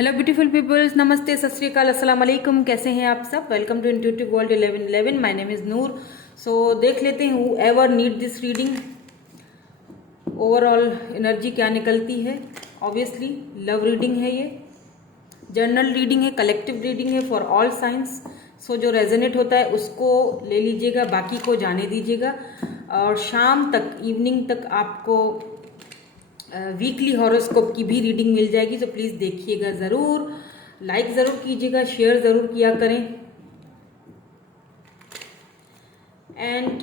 Hello beautiful peoples, नमस्ते, सत श्री अकाल, अस्सलाम वालेकुम। कैसे हैं आप सब? Welcome to intuitive world 1111। My name is Noor. So देख लेते हैं whoever need this reading, overall energy क्या निकलती है। ऑब्वियसली लव रीडिंग है, ये जर्नल रीडिंग है, कलेक्टिव रीडिंग है फॉर ऑल साइंस। सो जो रेजोनेट होता है उसको ले लीजिएगा, बाकी को जाने दीजिएगा। और शाम तक, इवनिंग तक आपको वीकली हॉरोस्कोप की भी रीडिंग मिल जाएगी। तो प्लीज़ देखिएगा ज़रूर, लाइक ज़रूर कीजिएगा, शेयर ज़रूर किया करें। एंड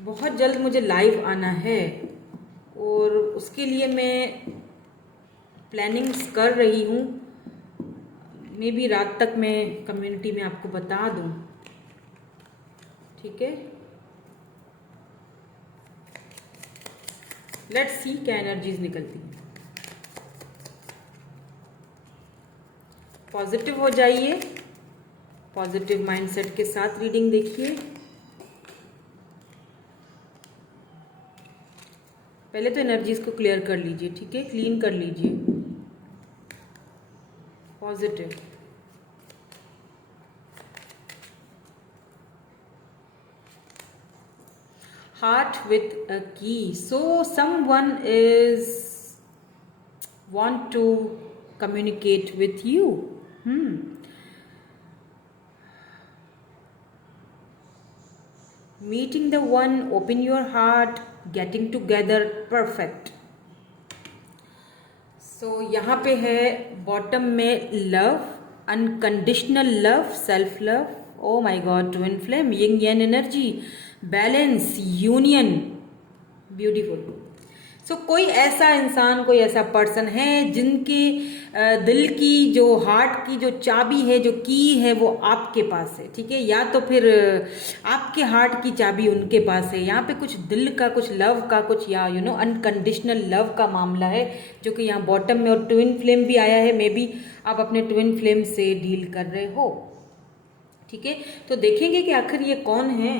बहुत जल्द मुझे लाइव आना है और उसके लिए मैं प्लानिंग्स कर रही हूँ। मे बी रात तक मैं कम्युनिटी में आपको बता दूँ, ठीक है? लेट्स सी क्या एनर्जीज निकलती हैं। पॉजिटिव हो जाइए, पॉजिटिव माइंडसेट के साथ रीडिंग देखिए। पहले तो एनर्जीज को क्लियर कर लीजिए, ठीक है? क्लीन कर लीजिए। Positive, heart with a key. So someone is want to communicate with you. Meeting the one, open your heart, getting together, perfect. So यहाँ पे है बॉटम में love, unconditional love, self love. Oh my god, twin flame, yin yang energy, balance, union, beautiful. So कोई ऐसा इंसान, कोई ऐसा person है जिनके दिल की, जो हार्ट की जो चाबी है, जो की है, वो आपके पास है, ठीक है? या तो फिर आपके हार्ट की चाबी उनके पास है। यहाँ पे कुछ दिल का, कुछ लव का, कुछ या अनकंडीशनल लव का मामला है, जो कि यहाँ बॉटम में। और ट्विन फ्लेम भी आया है। मे बी आप अपने ट्विन फ्लेम से डील कर रहे हो, ठीक है? तो देखेंगे कि आखिर ये कौन है,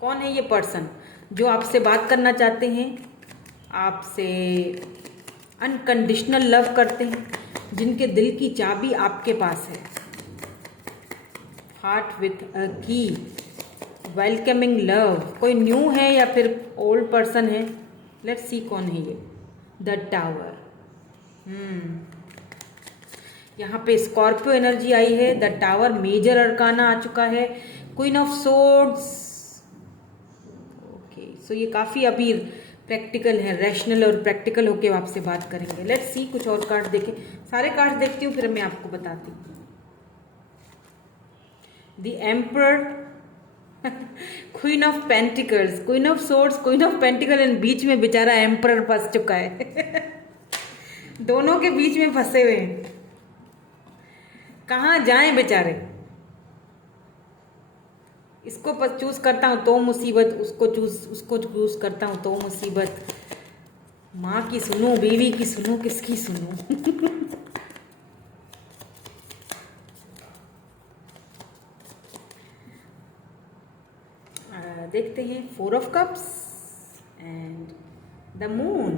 कौन है ये पर्सन जो आपसे बात करना चाहते हैं, आपसे अनकंडीशनल लव करते हैं, जिनके दिल की चाबी आपके पास है। हार्ट विथ अ की, वेलकमिंग लव। कोई न्यू है या फिर ओल्ड पर्सन है? लेट्स सी कौन है ये। The tower. यहाँ पे स्कॉर्पियो एनर्जी आई है। द टावर मेजर अरकाना आ चुका है। Queen of swords. ओके, सो ये काफ़ी अभी प्रैक्टिकल है, रैशनल और प्रैक्टिकल होके आपसे बात करेंगे। लेट्स सी, कुछ और कार्ड देखें। सारे कार्ड देखती हूँ, फिर मैं आपको बताती हूँ। The emperor, queen of pentacles, queen of swords, queen of pentacle, and बीच में बेचारा एम्परर फंस चुका है। दोनों के बीच में फंसे हुए हैं, कहाँ जाएं बेचारे। इसको चूज करता हूँ तो मुसीबत, उसको चूज करता हूँ तो मुसीबत। माँ की सुनूं, बीवी की सुनूं, किसकी सुनूं? देखते हैं। 4 of cups and the moon.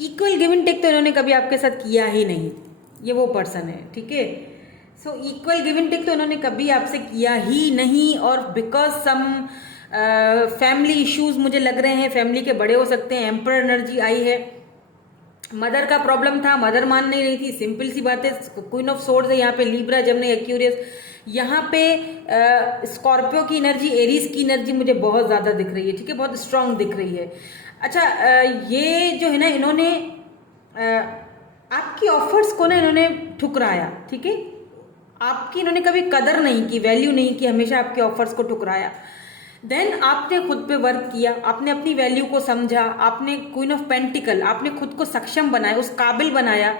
Equal give and take तो इन्होंने कभी आपके साथ किया ही नहीं। ये वो पर्सन है, ठीक है? So equal give and take तो इन्होंने कभी आपसे किया ही नहीं। और बिकॉज सम फैमिली इश्यूज मुझे लग रहे हैं, फैमिली के बड़े हो सकते हैं। एम्परर एनर्जी आई है। मदर का प्रॉब्लम था, मदर मान नहीं रही थी, सिंपल सी बात है। क्वीन ऑफ सोर्ड्स है यहाँ पे, लिब्रा, जमनी, एक्यूरियस। यहाँ पे स्कॉर्पियो की एनर्जी, एरीज की एनर्जी मुझे बहुत ज़्यादा दिख रही है, ठीक है? बहुत स्ट्रांग दिख रही है। अच्छा, ये जो है ना, इन्होंने आपकी ऑफर्स को ना इन्होंने ठुकराया, ठीक है? आपकी इन्होंने कभी कदर नहीं की, वैल्यू नहीं की, हमेशा आपके ऑफर्स को ठुकराया। देन आपने खुद पे वर्क किया, आपने अपनी वैल्यू को समझा, आपने क्वीन ऑफ पेंटिकल, आपने खुद को सक्षम बनाया, उस काबिल बनाया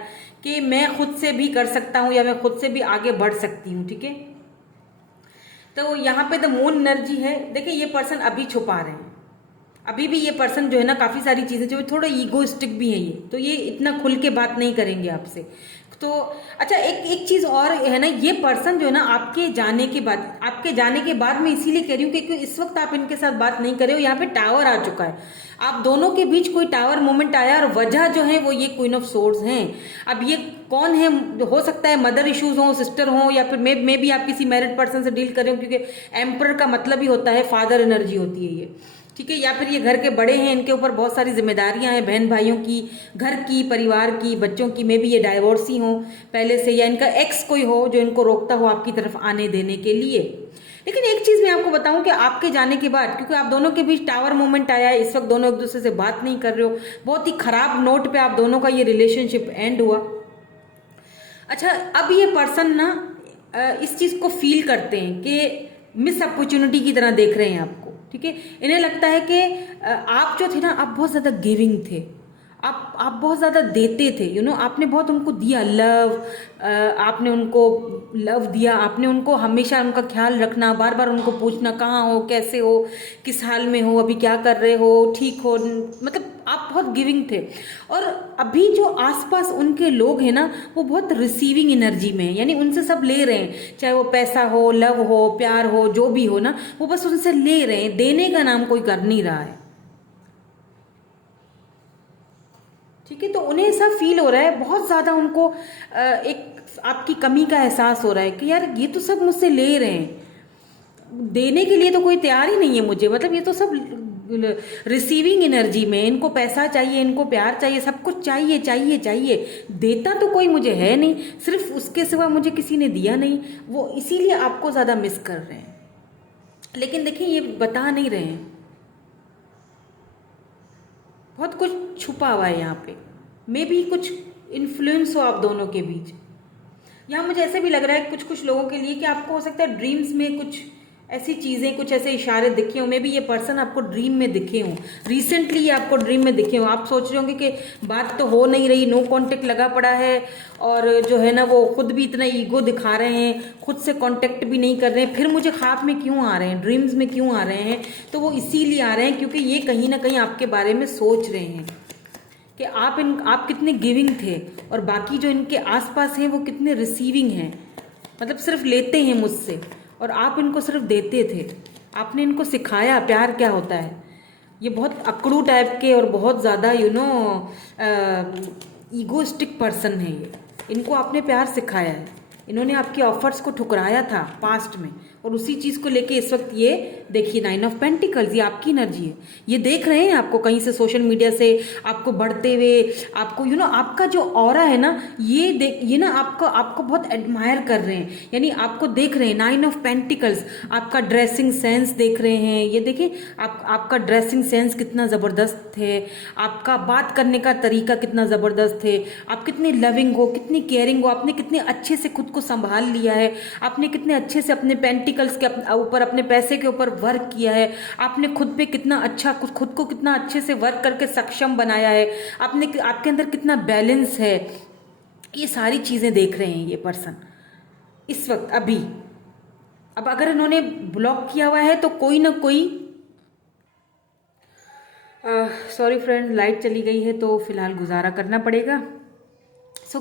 कि मैं खुद से भी कर सकता हूँ या मैं खुद से भी आगे बढ़ सकती हूँ, ठीक है? तो यहाँ पे द मून एनर्जी है। देखिए, ये पर्सन अभी छुपा रहे हैं, अभी भी ये पर्सन जो है ना, काफ़ी सारी चीज़ें, जो थोड़ा ईगोइस्टिक भी है ये, तो ये इतना खुल के बात नहीं करेंगे आपसे। तो अच्छा, एक एक चीज़ और है ना, ये पर्सन जो है ना आपके जाने के बाद मैं इसीलिए कह रही हूँ क्योंकि इस वक्त आप इनके साथ बात नहीं कर रहे हो, यहाँ पे टावर आ चुका है, आप दोनों के बीच कोई टावर मोमेंट आया, और वजह जो है वो ये क्वीन ऑफ सोर्ड्स हैं। अब ये कौन है, हो सकता है मदर इश्यूज हो, सिस्टर हो, या फिर मे भी आप किसी मैरिड पर्सन से डील कर रहे हो, क्योंकि एम्पर का मतलब ही होता है फादर एनर्जी होती है ये, ठीक है। या फिर ये घर के बड़े हैं, इनके ऊपर बहुत सारी जिम्मेदारियां हैं, बहन भाइयों की, घर की, परिवार की, बच्चों की, मे भी ये डाइवोर्सी हो पहले से, या इनका एक्स कोई हो जो इनको रोकता हो आपकी तरफ आने देने के लिए। लेकिन एक चीज मैं आपको बताऊं कि आपके जाने के बाद, क्योंकि आप दोनों के बीच टावर मोमेंट आया है, इस वक्त दोनों एक दूसरे से बात नहीं कर रहे हो, बहुत ही खराब नोट पे आप दोनों का ये रिलेशनशिप एंड हुआ। अच्छा, अब ये पर्सन ना इस चीज को फील करते हैं कि मिस अपॉर्चुनिटी की तरह देख रहे हैं आपको, ठीक है। इन्हें लगता है कि आप जो थे ना, आप बहुत ज्यादा गिविंग थे, आप बहुत ज़्यादा देते थे, आपने बहुत उनको दिया लव, आपने उनको लव दिया, आपने उनको हमेशा उनका ख्याल रखना, बार बार उनको पूछना कहाँ हो, कैसे हो, किस हाल में हो, अभी क्या कर रहे हो, ठीक हो, मतलब आप बहुत गिविंग थे। और अभी जो आसपास उनके लोग हैं ना, वो बहुत रिसीविंग एनर्जी में है, यानी उनसे सब ले रहे हैं, चाहे वो पैसा हो, लव हो, प्यार हो, जो भी हो ना, वो बस उनसे ले रहे हैं, देने का नाम कोई कर नहीं रहा है, ठीक है। तो उन्हें ऐसा फील हो रहा है, बहुत ज़्यादा उनको एक आपकी कमी का एहसास हो रहा है कि यार ये तो सब मुझसे ले रहे हैं, देने के लिए तो कोई तैयार ही नहीं है मुझे, मतलब ये तो सब रिसीविंग एनर्जी में, इनको पैसा चाहिए, इनको प्यार चाहिए, सब कुछ चाहिए चाहिए चाहिए, देता तो कोई मुझे है नहीं, सिर्फ उसके सिवा मुझे किसी ने दिया नहीं, वो इसीलिए आपको ज़्यादा मिस कर रहे हैं। लेकिन देखिए, ये बता नहीं रहे हैं, बहुत कुछ छुपा हुआ है यहाँ पे, मे भी कुछ इन्फ्लुएंस हो आप दोनों के बीच। यहाँ मुझे ऐसे भी लग रहा है कुछ कुछ लोगों के लिए कि आपको हो सकता है ड्रीम्स में कुछ ऐसी चीजें, कुछ ऐसे इशारे दिखे हों, मे भी ये पर्सन आपको ड्रीम में दिखे हों, रिसेंटली ये आपको ड्रीम में दिखे हों, आप सोच रहे होंगे कि बात तो हो नहीं रही, नो कांटेक्ट लगा पड़ा है, और जो है ना वो खुद भी इतना ईगो दिखा रहे हैं, खुद से कांटेक्ट भी नहीं कर रहे हैं, फिर मुझे ख्वाब में क्यों आ रहे हैं, ड्रीम्स में क्यों आ रहे हैं, तो वो इसीलिए आ रहे हैं क्योंकि ये कहीं ना कहीं आपके बारे में सोच रहे हैं कि आप कितने गिविंग थे, और बाकी जो इनके आसपास हैं वो कितने रिसीविंग हैं, मतलब सिर्फ लेते हैं मुझसे, और आप इनको सिर्फ देते थे, आपने इनको सिखाया प्यार क्या होता है। ये बहुत अकड़ू टाइप के और बहुत ज़्यादा ईगोइस्टिक पर्सन है ये, इनको आपने प्यार सिखाया है, इन्होंने आपके ऑफर्स को ठुकराया था पास्ट में, और उसी चीज़ को लेके इस वक्त ये देखिए 9 ऑफ पेंटिकल्स, ये आपकी एनर्जी है, ये देख रहे हैं आपको कहीं से सोशल मीडिया से आपको बढ़ते हुए, आपको आपका जो ऑरा है ना, ये ना आपको बहुत एडमायर कर रहे हैं, यानी आपको देख रहे हैं 9 ऑफ पेंटिकल्स, आपका ड्रेसिंग सेंस देख रहे हैं, ये देखिए आपका ड्रेसिंग सेंस कितना ज़बरदस्त है, आपका बात करने का तरीका कितना ज़बरदस्त है, आप कितने लविंग हो, कितनी केयरिंग हो, आपने कितने अच्छे से खुद को संभाल लिया है, आपने कितने अच्छे से अपने पेंटिकल्स के ऊपर, अपने पैसे के ऊपर वर्क किया है, आपने खुद पे कितना अच्छा, खुद को कितना अच्छे से वर्क करके सक्षम बनाया है, आपके अंदर कितना बैलेंस है, ये सारी चीज़ें देख रहे हैं ये पर्सन इस वक्त अभी। अब अगर इन्होंने ब्लॉक किया हुआ है तो कोई ना कोई, सॉरी फ्रेंड्स, लाइट चली गई है तो फिलहाल गुजारा करना पड़ेगा।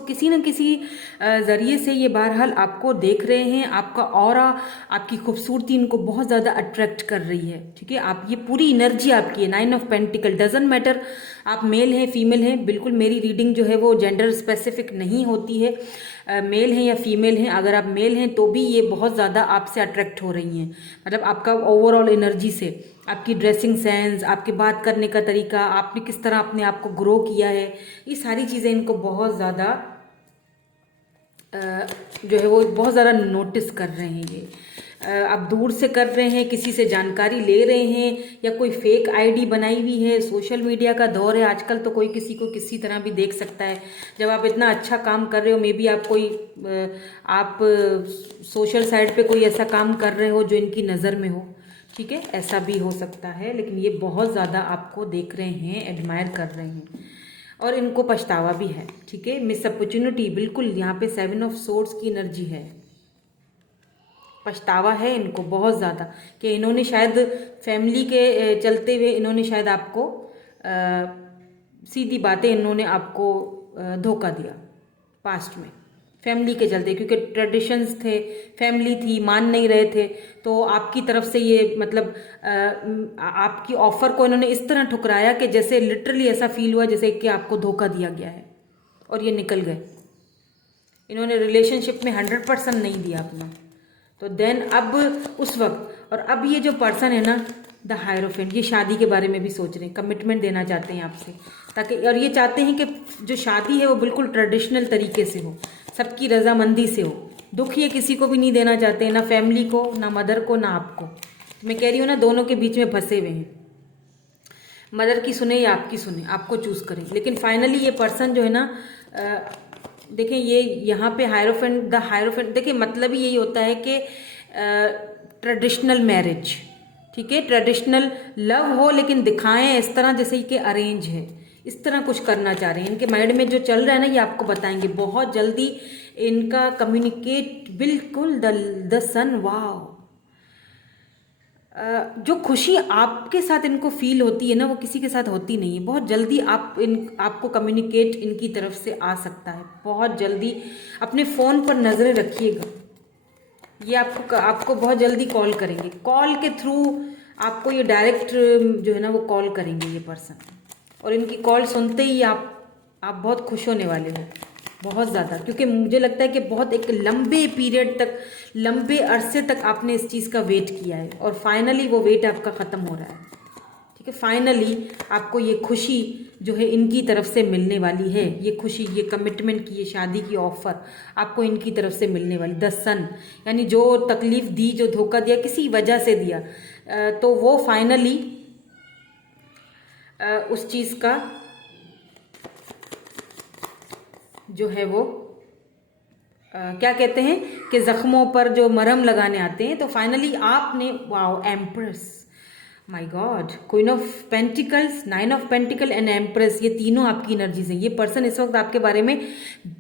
किसी न किसी ज़रिए से ये बहरहाल आपको देख रहे हैं, आपका ऑरा, आपकी खूबसूरती इनको बहुत ज़्यादा अट्रैक्ट कर रही है, ठीक है। आप ये पूरी एनर्जी आपकी है, 9 ऑफ पेंटिकल, डजंट मैटर आप मेल हैं फीमेल हैं, बिल्कुल मेरी रीडिंग जो है वो जेंडर स्पेसिफिक नहीं होती है, मेल हैं या फीमेल हैं, अगर आप मेल हैं तो भी ये बहुत ज़्यादा आपसे अट्रैक्ट हो रही हैं, मतलब आपका ओवरऑल एनर्जी से, आपकी ड्रेसिंग सेंस, आपके बात करने का तरीका, आपने किस तरह अपने आप को ग्रो किया है, ये सारी चीज़ें इनको बहुत ज़्यादा जो है वो बहुत ज़्यादा नोटिस कर रहे हैं ये। आप दूर से कर रहे हैं, किसी से जानकारी ले रहे हैं, या कोई फेक आईडी बनाई हुई है, सोशल मीडिया का दौर है आजकल, तो कोई किसी को किसी तरह भी देख सकता है। जब आप इतना अच्छा काम कर रहे हो, मे बी आप सोशल साइट पे कोई ऐसा काम कर रहे हो जो इनकी नज़र में हो, ठीक है, ऐसा भी हो सकता है। लेकिन ये बहुत ज़्यादा आपको देख रहे हैं, एडमायर कर रहे हैं, और इनको पछतावा भी है, ठीक है। मिस अपॉर्चुनिटी, बिल्कुल यहाँ पे 7 ऑफ सोर्ड्स की एनर्जी है, पछतावा है इनको बहुत ज़्यादा कि इन्होंने शायद फैमिली के चलते हुए इन्होंने शायद आपको सीधी बातें, इन्होंने आपको धोखा दिया पास्ट में, फैमिली के चलते, क्योंकि ट्रेडिशंस थे, फैमिली थी, मान नहीं रहे थे, तो आपकी तरफ से ये मतलब आपकी ऑफर को इन्होंने इस तरह ठुकराया कि जैसे लिटरली ऐसा फील हुआ जैसे कि आपको धोखा दिया गया है, और ये निकल गए। इन्होंने रिलेशनशिप में 100% नहीं दिया अपना। तो देन अब उस वक्त, और अब ये जो पर्सन है ना, द हायरोफेंट, ये शादी के बारे में भी सोच रहे हैं, कमिटमेंट देना चाहते हैं आपसे, ताकि, और ये चाहते हैं कि जो शादी है वो बिल्कुल ट्रेडिशनल तरीके से हो, सबकी रजामंदी से हो। दुख ये किसी को भी नहीं देना चाहते, ना फैमिली को, ना मदर को, ना आपको। मैं कह रही हूँ ना, दोनों के बीच में फंसे हुए हैं। मदर की सुने या आपकी सुने, आपको चूज करें। लेकिन फाइनली ये पर्सन जो है ना, देखें ये यहाँ पे हायरोफेंट, द हायरोफेंट, देखिए मतलब ही यही होता है कि ट्रेडिशनल मैरिज, ठीक है, ट्रेडिशनल लव हो, लेकिन दिखाएं इस तरह जैसे कि अरेंज है, इस तरह कुछ करना चाह रहे हैं। इनके माइंड में जो चल रहा है ना, ये आपको बताएंगे बहुत जल्दी। इनका कम्युनिकेट बिल्कुल द सन, वाह, जो खुशी आपके साथ इनको फील होती है ना, वो किसी के साथ होती नहीं है। बहुत जल्दी आपको कम्युनिकेट इनकी तरफ से आ सकता है, बहुत जल्दी। अपने फ़ोन पर नज़रें रखिएगा, ये आपको बहुत जल्दी कॉल करेंगे। कॉल के थ्रू आपको ये डायरेक्ट जो है ना वो कॉल करेंगे ये पर्सन, और इनकी कॉल सुनते ही आप बहुत खुश होने वाले हो, बहुत ज़्यादा। क्योंकि मुझे लगता है कि बहुत एक लंबे पीरियड तक, लंबे अरसे तक आपने इस चीज़ का वेट किया है, और फाइनली वो वेट आपका ख़त्म हो रहा है, ठीक है। फाइनली आपको ये खुशी जो है इनकी तरफ से मिलने वाली है। ये खुशी, ये कमिटमेंट की, ये शादी की ऑफर आपको इनकी तरफ से मिलने वाली। द सन, यानी जो तकलीफ दी, जो धोखा दिया, किसी वजह से दिया, तो वो फाइनली उस चीज़ का जो है वो क्या कहते हैं कि जख्मों पर जो मरहम लगाने आते हैं। तो फाइनली आपने, wow, empress, my God, queen of pentacles, 9 of pentacle and empress, ये तीनों आपकी एनर्जीज हैं। ये पर्सन इस वक्त आपके बारे में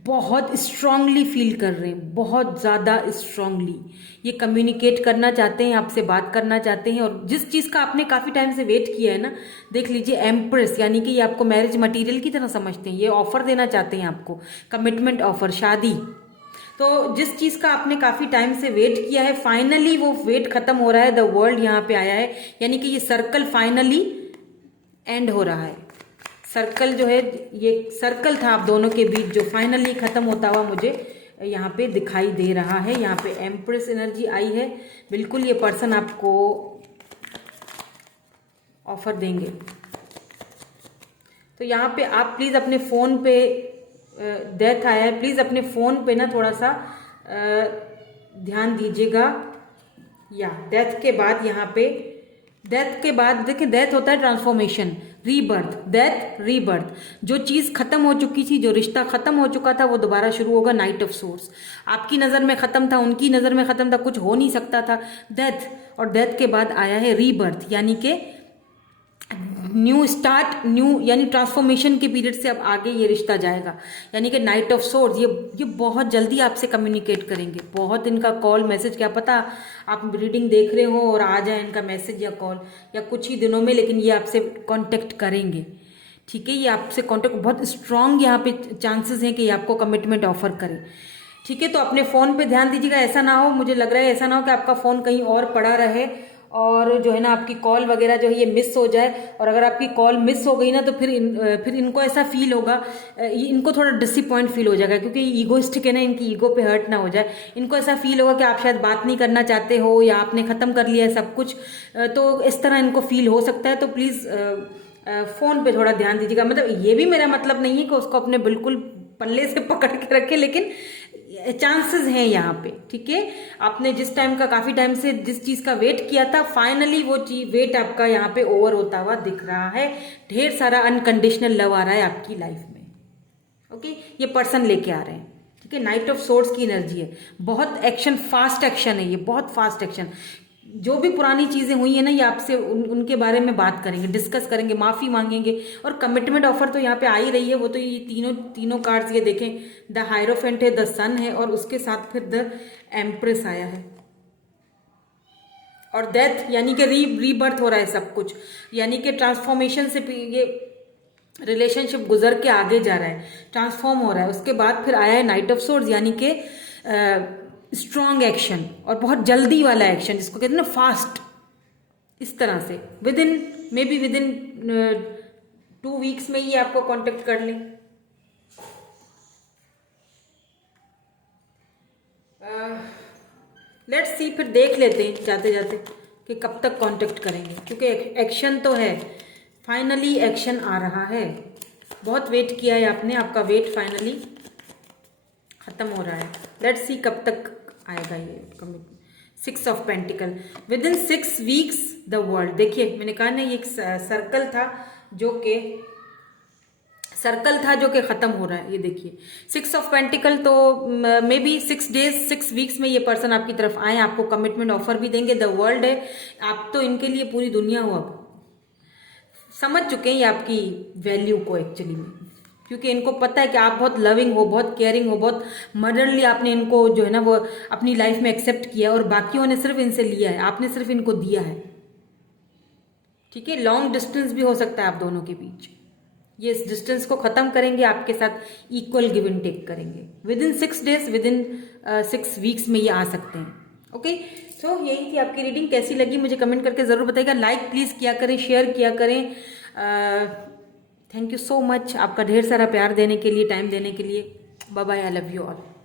बहुत स्ट्रांगली फील कर रहे हैं, बहुत ज़्यादा स्ट्रांगली ये कम्युनिकेट करना चाहते हैं, आपसे बात करना चाहते हैं। और जिस चीज़ का आपने काफ़ी टाइम से वेट किया है ना, देख लीजिए, एम्प्रेस, यानी कि ये आपको मैरिज मटीरियल की तरह समझते हैं। ये ऑफर देना चाहते हैं आपको, कमिटमेंट ऑफर, शादी। तो जिस चीज़ का आपने काफ़ी टाइम से वेट किया है, फाइनली वो वेट खत्म हो रहा है। द वर्ल्ड यहाँ पे आया है, यानी कि ये सर्कल फाइनली एंड हो रहा है। सर्कल जो है, ये सर्कल था आप दोनों के बीच, जो फाइनली खत्म होता हुआ मुझे यहाँ पे दिखाई दे रहा है। यहाँ पे एम्प्रेस एनर्जी आई है, बिल्कुल ये पर्सन आपको ऑफर देंगे। तो यहाँ पे आप प्लीज़ अपने फ़ोन पे, डेथ आया है, प्लीज़ अपने फ़ोन पे ना थोड़ा सा ध्यान दीजिएगा। या डेथ के बाद, यहाँ पे डेथ के बाद देखिए, डेथ होता है ट्रांसफॉर्मेशन, रीबर्थ, डेथ रीबर्थ। जो चीज़ खत्म हो चुकी थी, जो रिश्ता खत्म हो चुका था, वो दोबारा शुरू होगा। नाइट ऑफ सोर्स, आपकी नज़र में ख़त्म था, उनकी नज़र में ख़त्म था, कुछ हो नहीं सकता था। डेथ, और डेथ के बाद आया है रीबर्थ, यानी कि न्यू स्टार्ट, न्यू, यानी ट्रांसफॉर्मेशन के पीरियड से अब आगे ये रिश्ता जाएगा। यानी कि नाइट ऑफ सोर्ड्स, ये बहुत जल्दी आपसे कम्युनिकेट करेंगे। बहुत इनका कॉल मैसेज, क्या पता आप रीडिंग देख रहे हो और आ जाए इनका मैसेज या कॉल, या कुछ ही दिनों में, लेकिन ये आपसे कांटेक्ट करेंगे, ठीक है। ये आपसे कांटेक्ट, बहुत स्ट्रांग यहाँ पे चांसेस हैं कि ये आपको कमिटमेंट ऑफर करें, ठीक है। तो अपने फ़ोन पे ध्यान दीजिएगा, ऐसा ना हो, मुझे लग रहा है ऐसा ना हो कि आपका फ़ोन कहीं और पड़ा रहे और जो है ना आपकी कॉल वगैरह जो है ये मिस हो जाए। और अगर आपकी कॉल मिस हो गई ना, तो फिर इनको ऐसा फील होगा, इनको थोड़ा डिसअपॉइंट फील हो जाएगा, क्योंकि ईगोइस्टिक है ना, इनकी ईगो पे हर्ट ना हो जाए। इनको ऐसा फील होगा कि आप शायद बात नहीं करना चाहते हो, या आपने ख़त्म कर लिया है सब कुछ, तो इस तरह इनको फील हो सकता है। तो प्लीज़ फ़ोन पे थोड़ा ध्यान दीजिएगा। मतलब ये भी मेरा मतलब नहीं है कि उसको अपने बिल्कुल पल्ले से पकड़ के रखे, लेकिन चांसेस हैं यहाँ पे, ठीक है। आपने जिस टाइम का, काफ़ी टाइम से जिस चीज़ का वेट किया था, फाइनली वो चीज, वेट आपका यहाँ पे ओवर होता हुआ दिख रहा है। ढेर सारा अनकंडीशनल लव आ रहा है आपकी लाइफ में, ओके। ये पर्सन लेके आ रहे हैं, ठीक है। नाइट ऑफ सोर्ड्स की एनर्जी है, बहुत एक्शन, फास्ट एक्शन है ये, बहुत फास्ट एक्शन। जो भी पुरानी चीज़ें हुई है ना, ये आपसे उनके बारे में बात करेंगे, डिस्कस करेंगे, माफ़ी मांगेंगे, और कमिटमेंट ऑफर तो यहाँ पे आ ही रही है। वो तो ये तीनों कार्ड्स ये देखें, द हायरोफेंट है, द सन है, और उसके साथ फिर द एम्प्रेस आया है, और डेथ, यानी कि रीबर्थ हो रहा है सब कुछ, यानी कि ट्रांसफॉर्मेशन से ये रिलेशनशिप गुजर के आगे जा रहा है, ट्रांसफॉर्म हो रहा है। उसके बाद फिर आया है नाइट ऑफ सोर्ड्स, यानी कि स्ट्रॉन्ग एक्शन और बहुत जल्दी वाला एक्शन, जिसको कहते हैं ना फास्ट। इस तरह से with in may be with in 2 weeks में ही आपको कांटेक्ट कर लें। लेट्स सी, फिर देख लेते हैं जाते जाते कि कब तक कांटेक्ट करेंगे, क्योंकि एक्शन तो है, फाइनली एक्शन आ रहा है। बहुत वेट किया है आपने, आपका वेट फाइनली खत्म हो रहा है। लेट्स सी कब तक आएगा ये commitment. 6 of pentacle, with in 6 weeks the world. देखिए मैंने कहा ना, ये एक सर्कल था जो कि खत्म हो रहा है। ये देखिए 6 ऑफ पेंटिकल, तो मे बी 6 डेज 6 वीक्स में ये पर्सन आपकी तरफ आए, आपको कमिटमेंट ऑफर भी देंगे। द वर्ल्ड है, आप तो इनके लिए पूरी दुनिया हो, अब समझ चुके हैं ये आपकी वैल्यू को एक्चुअली में, क्योंकि इनको पता है कि आप बहुत लविंग हो, बहुत केयरिंग हो, बहुत मदरली आपने इनको जो है ना वो अपनी लाइफ में एक्सेप्ट किया, और बाकियों ने सिर्फ इनसे लिया है, आपने सिर्फ इनको दिया है। ठीक है, लॉन्ग डिस्टेंस भी हो सकता है आप दोनों के बीच। ये इस डिस्टेंस को खत्म करेंगे, आपके साथ इक्वल गिव एंड टेक करेंगे। With in 6 days, with in 6 weeks में ये आ सकते हैं। ओके, तो यही थी आपकी रीडिंग। कैसी लगी मुझे कमेंट करके ज़रूर बताइएगा। लाइक प्लीज़ किया करें, शेयर किया करें। थैंक यू सो मच आपका ढेर सारा प्यार देने के लिए, टाइम देने के लिए। Bye bye, I love you all.